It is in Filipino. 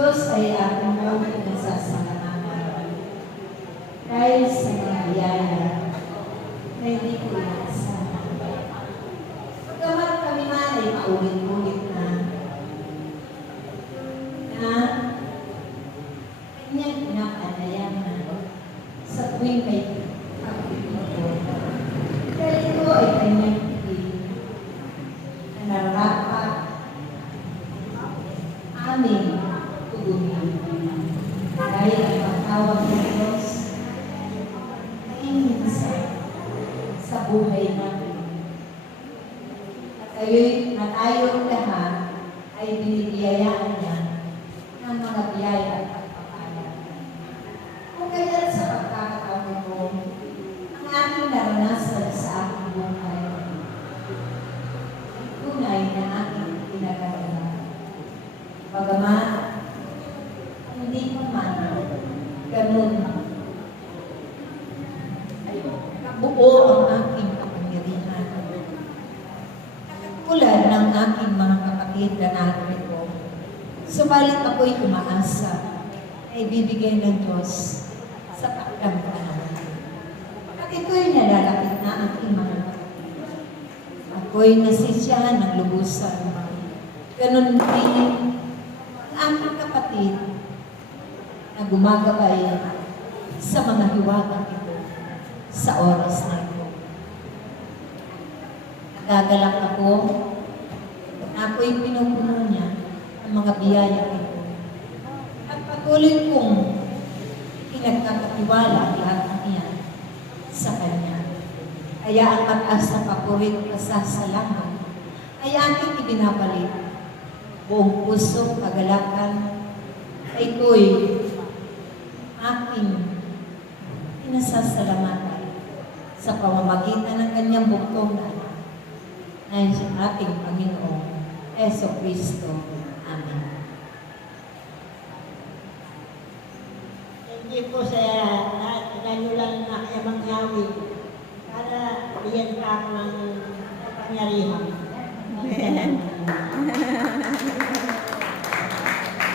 Diyos ay ating mga pinasasalamatan dahil sa mga biyaya na hindi ko inaasahan. Pagkamat kami man ay paulit-ulit na kanyang pinapanayanan sa tuwing may pagpipito. Dahil ito ay kanyang pipili na narapat amin tugunin. Dahil ang pagtawag ng Diyos ay minsan sa buhay natin. Na tayong lahat ay binibiyayaan niya ng mga biyaya at pagpapala. Kung kaya sa pagkakataon ko, ang aking naranasan sa aking buhay, tunay na aking pinagagawa. Bagaman, hindi ko man ganun buo ang aking kapangyarihan. Tulad ng aking mga kapatid na narito, subalit ako'y umaasa na ibibigay ng Diyos sa takdang panahon. At ito'y nalalapit na aking mga kapatid. Ako'y nasisyahan ng lubusan. Ganun din ang aking kapatid na gumagabay sa mga hiwagang ito sa oras na ito. Nagagalak ako na ako'y pinupuno niya ang mga biyaya ito. At patuloy kong pinagkakatiwala ang lahat ng iyan sa Kanya. Kaya ang mataas na papurit pasasalamat ay aking ibinabalik. Buong puso, kagalakan, ay ito'y aking pinasasalamatan sa pamamagitan ng Kanyang buktong na anak na yung ating Panginoong Heso Kristo. Amen. Hindi po sa lalo lang na kayamang yawi para bigyan ka ako ng kapangyarihan.